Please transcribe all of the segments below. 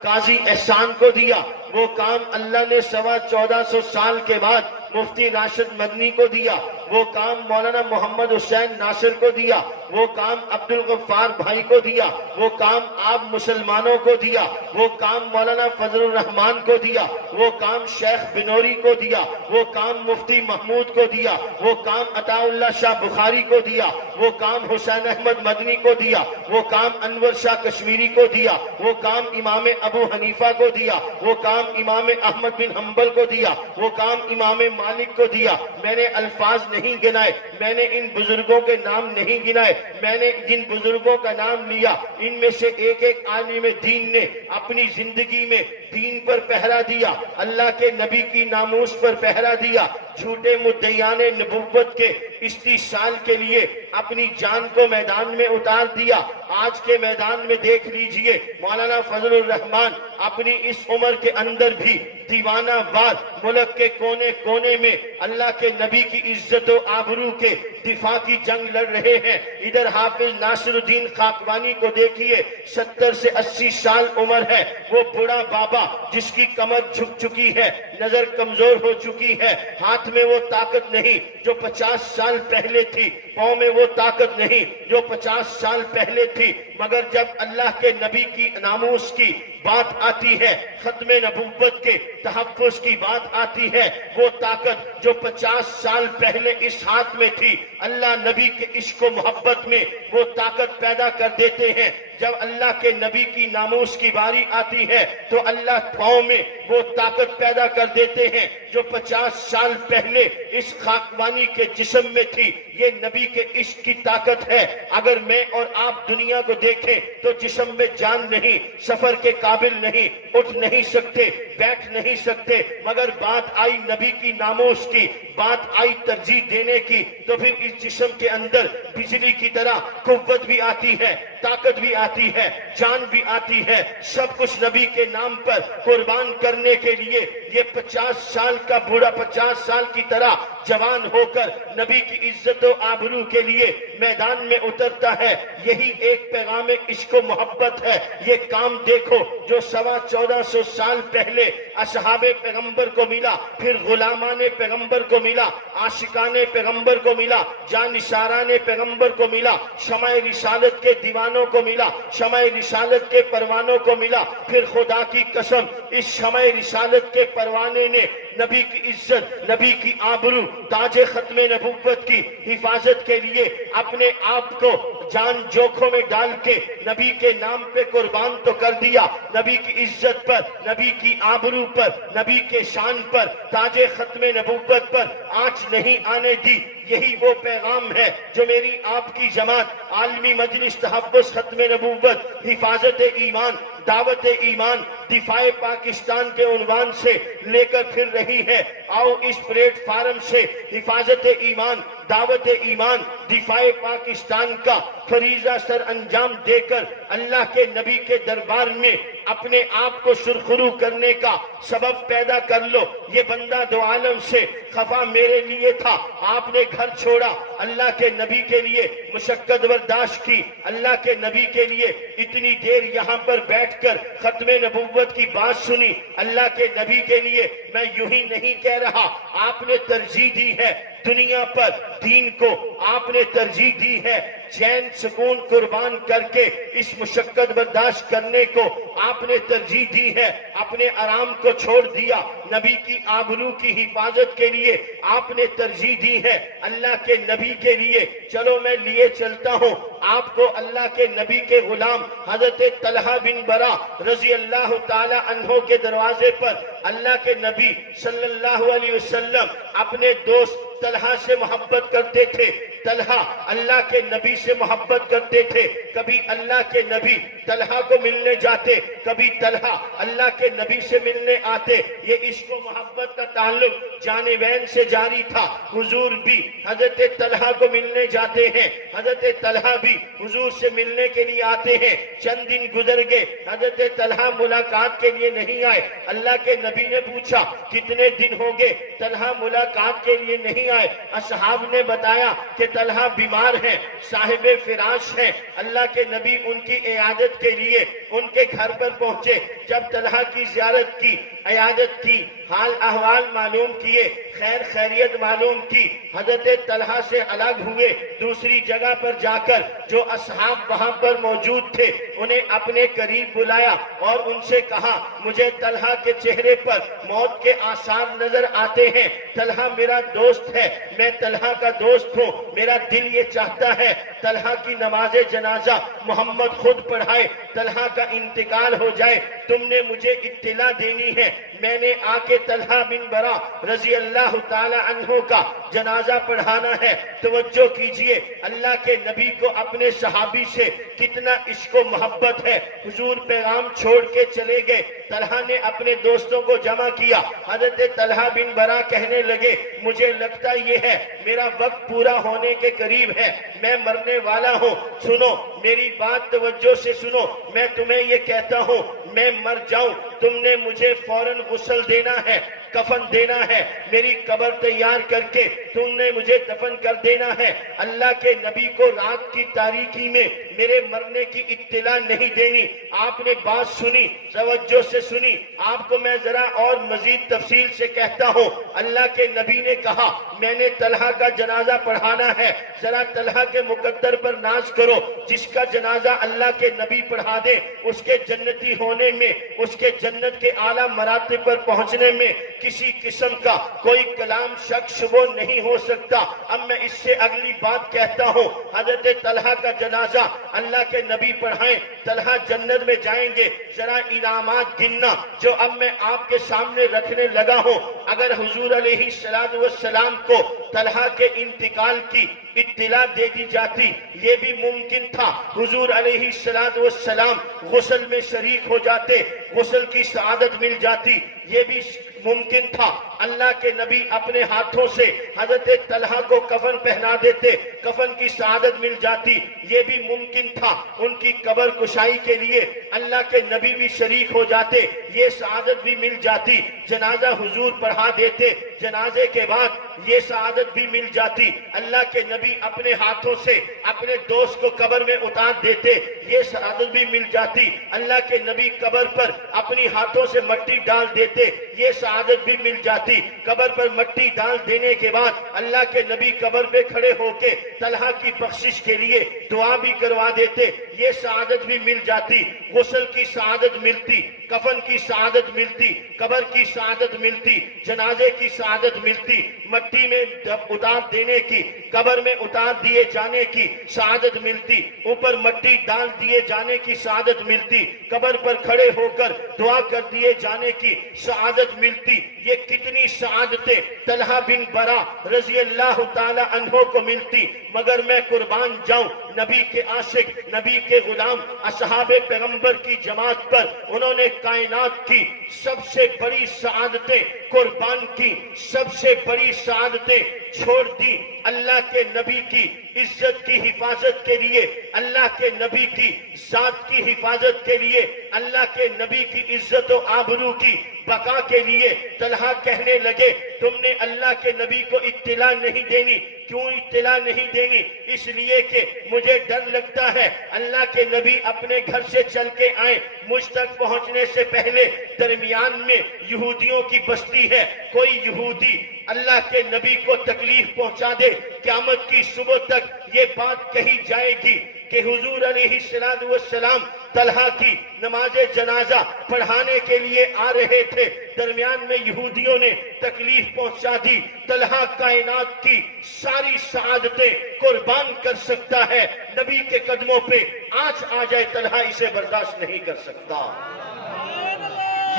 قاضی احسان کو دیا، وہ کام اللہ نے 1450 سال کے بعد مفتی راشد مدنی کو دیا، وہ کام مولانا محمد حسین ناصر کو دیا، وہ کام عبد الغفار بھائی کو دیا، وہ کام آپ مسلمانوں کو دیا، وہ کام مولانا فضل الرحمان کو دیا، وہ کام شیخ بنوری کو دیا، وہ کام مفتی محمود کو دیا، وہ کام عطا اللہ شاہ بخاری کو دیا، وہ کام حسین احمد مدنی کو دیا، وہ کام انور شاہ کشمیری کو دیا، وہ کام امام ابو حنیفہ کو دیا، وہ کام امام احمد بن حنبل کو دیا، وہ کام امام مالک کو دیا۔ میں نے الفاظ نہیں گنائے، میں نے ان بزرگوں کے نام نہیں گنائے، میں نے جن بزرگوں کا نام لیا ان میں سے ایک ایک عالم دین نے اپنی زندگی میں دین پر پہرا دیا، اللہ کے نبی کی ناموس پر پہرا دیا، جھوٹے مدعیان نبوت کے استحصال کے لیے اپنی جان کو میدان میں اتار دیا۔ آج کے میدان میں دیکھ لیجئے مولانا فضل الرحمان اپنی اس عمر کے اندر بھی دیوانہ وار ملک کے کونے کونے میں اللہ کے نبی کی عزت و آبرو کے دفاع کی جنگ لڑ رہے ہیں۔ ادھر حافظ ناصر الدین خاکوانی کو دیکھیے، 70 سے 80 سال عمر ہے، وہ بڑا بابا جس کی کمر جھک چکی ہے، نظر کمزور ہو چکی ہے، ہاتھ میں وہ طاقت نہیں جو 50 سال پہلے تھی، پاؤں میں وہ طاقت نہیں جو 50 سال پہلے تھی، مگر جب اللہ کے نبی کی ناموس کی بات آتی ہے، ختم نبوت کے تحفظ کی بات آتی ہے، وہ طاقت جو 50 سال پہلے اس ہاتھ میں تھی، اللہ نبی کے عشق و محبت میں وہ طاقت پیدا کر دیتے ہیں۔ جب اللہ کے نبی کی ناموس کی باری آتی ہے تو اللہ پاؤں میں وہ طاقت پیدا کر دیتے ہیں جو 50 سال پہلے اس خاکوانی کے جسم میں تھی۔ یہ نبی کے عشق کی طاقت ہے۔ اگر میں اور آپ دنیا کو دیکھیں تو جسم میں جان نہیں، سفر کے قابل نہیں، اٹھ نہیں سکتے، بیٹھ نہیں سکتے، مگر بات آئی نبی کی ناموس کی، بات آئی ترجیح دینے کی، تو پھر اس جسم کے اندر بجلی کی طرح قوت بھی آتی ہے، طاقت بھی آتی ہے، جان بھی آتی ہے، سب کچھ نبی کے نام پر قربان کرنے کے لیے یہ 50 سال کا بوڑھا 50 سال کی طرح جوان ہو کر نبی کی عزت و آبرو کے لیے میدان میں اترتا ہے۔ یہی ایک پیغام عشق و محبت ہے۔ یہ کام دیکھو جو 1450 سال پہلے اصحاب پیغمبر کو ملا، پھر غلامان پیغمبر کو ملا، عاشقان پیغمبر کو ملا، جانثاران پیغمبر کو ملا، شمع رسالت کے دیوانوں کو ملا، شمع رسالت کے پروانوں کو ملا، پھر خدا کی قسم اس شمع رسالت کے پروانے نے نبی کی عزت، نبی کی آبرو، تاج ختم نبوت کی حفاظت کے لیے اپنے آپ کو جان جوکھوں میں ڈال کے نبی کے نام پہ قربان تو کر دیا۔ نبی کی عزت پر، نبی کی آبرو پر، نبی کے شان پر، تاج ختم نبوت پر آنچ نہیں آنے دی۔ یہی وہ پیغام ہے جو میری آپ کی جماعت عالمی مجلس تحفظ ختم نبوت، حفاظت ایمان، دعوت ایمان، دفاع پاکستان کے عنوان سے لے کر پھر رہی ہے۔ آؤ اس پلیٹ فارم سے حفاظت ایمان، دعوت ایمان، دفاع پاکستان کا فریضہ سر انجام دے کر اللہ کے نبی کے دربار میں اپنے آپ کو سرخرو کرنے کا سبب پیدا کر لو۔ یہ بندہ دو عالم سے خفا میرے لیے تھا، آپ نے گھر چھوڑا، اللہ کے نبی کے لیے مشقت برداشت کی، اللہ کے نبی کے لیے اتنی دیر یہاں پر بیٹھ کر ختم نبوت کی بات سنی۔ اللہ کے نبی کے لیے میں یوں ہی نہیں کہہ رہا، آپ نے ترجیح دی ہے دنیا پر دین کو، آپ نے ترجیح دی ہے چین سکون قربان کر کے اس مشقت برداشت کرنے کو، آپ نے ترجیح دی ہے، اپنے آرام کو چھوڑ دیا، نبی کی آبرو کی حفاظت کے لیے آپ نے ترجیح دی ہے اللہ کے نبی کے لیے۔ چلو میں لیے چلتا ہوں آپ کو اللہ کے نبی کے غلام حضرت طلحہ بن برا رضی اللہ تعالی عنہ کے دروازے پر اللہ کے نبی صلی اللہ علیہ وسلم اپنے دوست طلحہ سے محبت کرتے تھے، طلحہ اللہ کے نبی سے محبت کرتے تھے۔ کبھی اللہ کے نبی طلحہ کو ملنے جاتے، کبھی طلحہ اللہ کے نبی سے ملنے آتے۔ یہ عشق و محبت کا تعلق جانبین سے جاری تھا۔ حضور بھی حضرت طلحہ کو ملنے جاتے ہیں، حضرت طلحہ بھی حضور سے ملنے کے لیے آتے ہیں۔ چند دن گزر گئے، حضرت طلحہ ملاقات کے لیے نہیں آئے۔ اللہ کے نبی نے پوچھا کتنے دن ہو گئے؟ طلحہ ملاقات کے لیے نہیں آئے۔ اصحاب نے بتایا کہ طلحہ بیمار ہیں، صاحب فراش ہیں، اللہ کے نبی ان کی عیادت کے لیے ان کے گھر پر پہنچے۔ جب طلحہ کی زیارت کی، عیادت کی، حال احوال معلوم کیے، خیر خیریت معلوم کی، حضرت طلحہ سے الگ ہوئے، دوسری جگہ پر جا کر جو اصحاب وہاں پر موجود تھے انہیں اپنے قریب بلایا اور ان سے کہا مجھے طلحہ کے چہرے پر موت کے آثار نظر آتے ہیں، طلحہ میرا دوست ہے، میں طلحہ کا دوست ہوں، میرا دل یہ چاہتا ہے طلحہ کی نماز جنازہ محمد خود پڑھائے، طلحہ کا انتقال ہو جائے، تم نے مجھے اطلاع دینی ہے، میں نے آ کے طلحہ بن برا رضی اللہ تعالی عنہ کا جنازہ پڑھانا ہے۔ توجہ کیجئے، اللہ کے نبی کو اپنے صحابی سے کتنا عشق و محبت ہے، حضور پیغام چھوڑ کے چلے گئے، طلحہ نے اپنے دوستوں کو جمع کیا، حضرت طلحہ بن برا کہنے لگے مجھے لگتا یہ ہے میرا وقت پورا ہونے کے قریب ہے، میں مرنے والا ہوں، سنو میری بات توجہ سے سنو، میں تمہیں یہ کہتا ہوں میں مر جاؤں تم نے مجھے فوراً غسل دینا ہے، کفن دینا ہے، میری قبر تیار کر کے تم نے مجھے دفن کر دینا ہے، اللہ کے نبی کو رات کی تاریکی میں میرے مرنے کی اطلاع نہیں دینی۔ آپ نے بات سنی، توجہ سے سنی، آپ کو میں ذرا اور مزید تفصیل سے کہتا ہوں، اللہ کے نبی نے کہا میں نے طلحہ کا جنازہ پڑھانا ہے، ذرا طلحہ کے مقدر پر ناز کرو، جس کا جنازہ اللہ کے نبی پڑھا دے اس کے جنتی ہونے میں، اس کے جنت کے اعلیٰ مراتب پر پہنچنے میں کسی قسم کا کوئی کلام شخص وہ نہیں ہو سکتا۔ اب میں اس سے اگلی بات کہتا ہوں، حضرت طلحہ کا جنازہ اللہ کے نبی پڑھائیں، طلحہ جنت میں جائیں گے، ذرا انعامات گننا جو اب میں آپ کے سامنے رکھنے لگا ہوں۔ اگر حضور علیہ السلام کو طلحہ کے انتقال کی اطلاع دے دی جاتی، یہ بھی ممکن تھا حضور علیہ السلام غسل میں شریک ہو جاتے، غسل کی سعادت مل جاتی، یہ بھی ممکن تھا اللہ کے نبی اپنے ہاتھوں سے حضرت طلحہ کو کفن پہنا دیتے، کفن کی سعادت مل جاتی، یہ بھی ممکن تھا ان کی قبر کشائی کے لیے اللہ کے نبی بھی شریک ہو جاتے، یہ سعادت بھی مل جاتی، جنازہ حضور پڑھا دیتے، جنازے کے بعد یہ سعادت بھی مل جاتی، اللہ کے نبی اپنے ہاتھوں سے اپنے دوست کو قبر میں اتار دیتے، یہ سعادت بھی مل جاتی، اللہ کے نبی قبر پر اپنی ہاتھوں سے مٹی ڈال دیتے، یہ سعادت بھی مل جاتی، قبر پر مٹی ڈال دینے کے بعد اللہ کے نبی قبر پہ کھڑے ہو کے طلحہ کی بخشش کے لیے دعا بھی کروا دیتے، یہ سعادت بھی مل جاتی، غسل کی سعادت ملتی، کفن کی سعادت ملتی، قبر کی سعادت ملتی، جنازے کی سعادت ملتی، مٹی میں اتار دینے کی، قبر میں اتار دیے جانے کی سعادت ملتی، اوپر مٹی ڈال دیے جانے کی سعادت ملتی، قبر پر کھڑے ہو کر دعا کر دیے جانے کی سعادت ملتی، یہ کتنی سعادتیں طلحہ بن برا رضی اللہ تعالی عنہ کو ملتی، مگر میں قربان جاؤں نبی کے عاشق، نبی کے غلام، اصحاب پیغمبر کی جماعت پر انہوں نے کائنات کی سب سے بڑی سعادتیں قربان کی، سب سے بڑی سعادتیں چھوڑ دی، اللہ کے نبی کی عزت کی حفاظت کے لیے، اللہ کے نبی کی ذات کی حفاظت کے لیے، اللہ کے نبی کی عزت و آبرو کی بقا کے لیے۔ طلحہ کہنے لگے تم نے اللہ کے نبی کو اطلاع نہیں دینی، کیوں اطلاع نہیں دینی؟ اس لیے کہ مجھے ڈر لگتا ہے اللہ کے نبی اپنے گھر سے چل کے آئیں، مجھ تک پہنچنے سے پہلے درمیان میں یہودیوں کی بستی ہے، کوئی یہودی اللہ کے نبی کو تکلیف پہنچا دے، قیامت کی صبح تک یہ بات کہی جائے گی کہ حضور علیہ السلام طلحہ کی نماز جنازہ پڑھانے کے لیے آ رہے تھے، درمیان میں یہودیوں نے تکلیف پہنچا دی، طلحہ کائنات کی ساری سعادتیں قربان کر سکتا ہے، نبی کے قدموں پہ آج آ جائے طلحہ اسے برداشت نہیں کر سکتا۔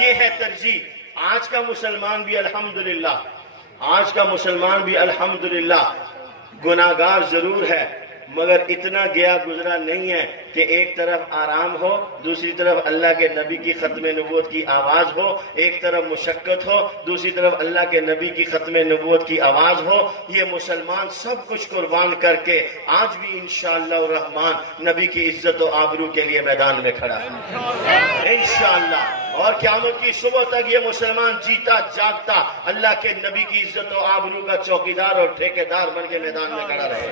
یہ ہے ترجیح۔ آج کا مسلمان بھی الحمدللہ، آج کا مسلمان بھی الحمدللہ گناہگار ضرور ہے، مگر اتنا گیا گزرا نہیں ہے کہ ایک طرف آرام ہو، دوسری طرف اللہ کے نبی کی ختم نبوت کی آواز ہو، ایک طرف مشقت ہو، دوسری طرف اللہ کے نبی کی ختم نبوت کی آواز ہو۔ یہ مسلمان سب کچھ قربان کر کے آج بھی انشاءاللہ الرحمن نبی کی عزت و آبرو کے لیے میدان میں کھڑا ہے انشاءاللہ۔ اور قیامت کی صبح تک یہ مسلمان جیتا جاگتا اللہ کے نبی کی عزت و آبرو کا چوکیدار اور ٹھیکیدار بن کے میدان میں کھڑا رہے.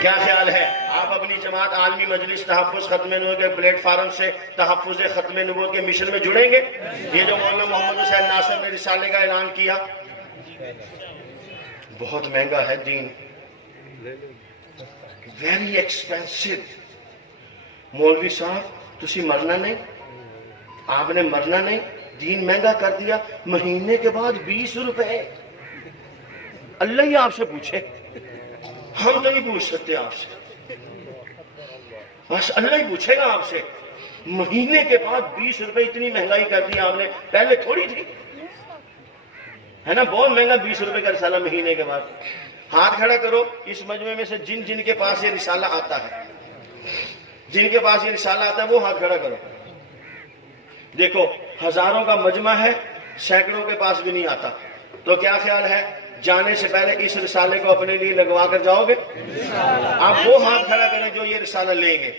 کیا خیال ہے؟ آپ اپنی جماعت عالمی مجلس تحفظ ختم نبوت کے پلیٹ فارم سے تحفظ ختم نبوت کے مشن میں جڑیں گے؟ یہ جو مولانا محمد حسین ناصر نے رسالے کا اعلان کیا، بہت مہنگا ہے دین، ویری ایکسپینسو. مولوی صاحب تسی مرنا نہیں، آپ نے مرنا نہیں، دین مہنگا کر دیا، مہینے کے بعد 20 روپے. اللہ ہی آپ سے پوچھے، ہم تو نہیں پوچھ سکتے آپ سے، بس اللہ ہی پوچھے گا آپ سے. مہینے کے بعد 20 روپے، اتنی مہنگائی کر دی آپ نے، پہلے تھوڑی تھی، ہے نا؟ بہت مہنگا 20 روپے کا رسالہ مہینے کے بعد. ہاتھ کھڑا کرو اس مجمع میں سے جن جن کے پاس یہ رسالہ آتا ہے، جن کے پاس یہ رسالہ آتا ہے وہ ہاتھ کھڑا کرو. دیکھو ہزاروں کا مجمع ہے، سینکڑوں کے پاس بھی نہیں آتا. تو کیا خیال ہے، جانے سے پہلے اس رسالے کو اپنے لیے لگوا کر جاؤ گے؟ آپ وہ ہاتھ کھڑا کریں جو یہ رسالہ لیں گے.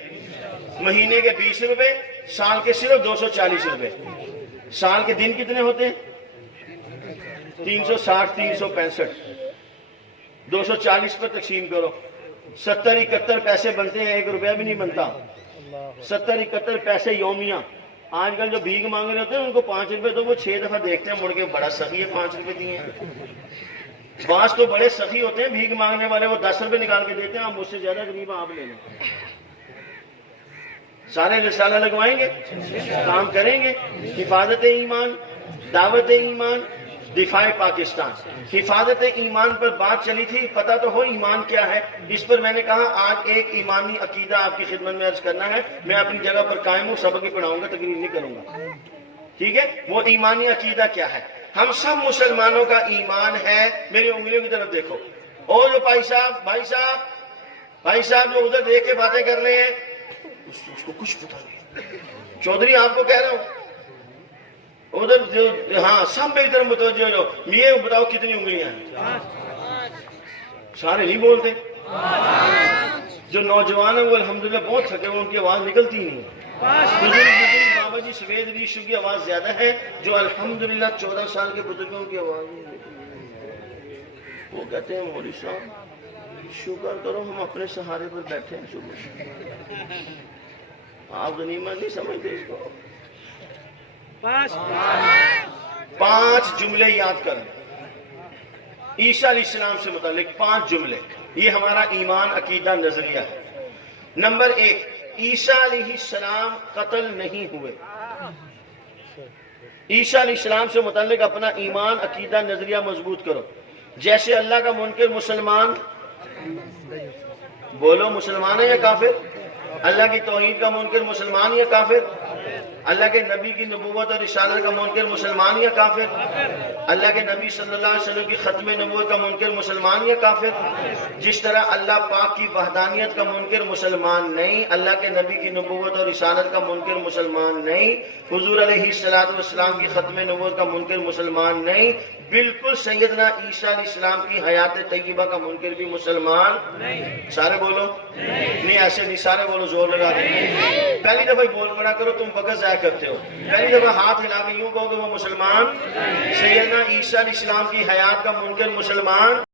مہینے کے 20 روپے، سال کے صرف 240 روپے. سال کے دن کتنے ہوتے ہیں؟ 360 365. 240 پر تقسیم کرو، 70 71 پیسے بنتے ہیں، 1 روپیہ بھی نہیں بنتا. 70 71 پیسے یومیہ. آج کل جو بھیک مانگ رہے ہوتے ہیں ان کو 5 روپے تو وہ 6 دفعہ دیکھتے ہیں مڑ کے، بڑا سخی ہے 5 روپے دیے ہیں. بعض تو بڑے سخی ہوتے ہیں بھیک مانگنے والے، وہ 10 روپے نکال کے دیتے ہیں، آپ مجھ سے زیادہ غریب آپ لے لیں. سارے رسالہ لگوائیں گے، کام کریں گے. حفاظت ایمان، دعوت ایمان، دفاع پاکستان. حفاظت ایمان پر بات چلی تھی، پتہ تو ہو ایمان کیا ہے. اس پر میں نے کہا آج ایک ایمانی عقیدہ آپ کی خدمت میں عرض کرنا ہے. میں اپنی جگہ پر قائم ہوں، سبق ہی پڑھاؤں گا، تقریر نہیں کروں گا، ٹھیک ہے؟ وہ ایمانی عقیدہ کیا ہے؟ ہم سب مسلمانوں کا ایمان ہے. میری انگلیوں کی طرف دیکھو. اور جو بھائی صاحب جو ادھر دیکھ کے باتیں کر رہے ہیں اس کو کچھ پتا نہیں. چودھری آپ کو کہہ رہا ہوں ادھر جو، ہاں سب میری طرف متوجہ ہو. یہ بتاؤ کتنی انگلیاں ہیں؟ سارے نہیں بولتے. جو نوجوان ہیں وہ الحمدللہ بہت تھکے ہوئے، ان کی آواز نکلتی نہیں. بزرگ بابا جی سوید ریشو کی آواز زیادہ ہے، جو الحمدللہ 14 سال کے بزرگوں کی آواز نہیں نکلتی. وہ کہتے ہیں مولوی صاحب شکر کرو ہم اپنے سہارے پر بیٹھے ہیں. شکر آپ غنیمت نہیں سمجھتے اس کو. 5 جملے یاد کریں عیسیٰ علیہ السلام سے متعلق. 5 جملے، یہ ہمارا ایمان عقیدہ نظریہ ہے. نمبر 1، عیسیٰ علیہ السلام قتل نہیں ہوئے. عیسیٰ علیہ السلام سے متعلق اپنا ایمان عقیدہ نظریہ مضبوط کرو. جیسے اللہ کا منکر مسلمان، بولو مسلمان ہے یا کافر؟ اللہ کی توحید کا منکر مسلمان یا کافر؟ اللہ کے نبی کی نبوت اور رسالت کا منکر مسلمان یا کافر؟ اللہ کے نبی صلی اللہ علیہ وسلم کی ختم نبوت کا منکر مسلمان یا کافر؟ جس طرح اللہ پاک کی وحدانیت کا منکر مسلمان نہیں، اللہ کے نبی کی نبوت اور رسالت کا منکر مسلمان نہیں، حضور علیہ السلام کی ختم نبوت کا منکر مسلمان نہیں، بالکل سیدنا عیسیٰ علیہ السلام کی حیات طیبہ کا منکر بھی مسلمان نہیں. سارے بولو. نہیں ایسے نہیں، سارے بولو، زور لگا دیں. پہلی دفعہ بول پڑا کرو، تم وقت ضائع کرتے ہو. پہلی دفعہ ہاتھ ہلا کے یوں کہو کہ وہ مسلمان. سیدنا عیسیٰ علیہ السلام کی حیات کا منکر مسلمان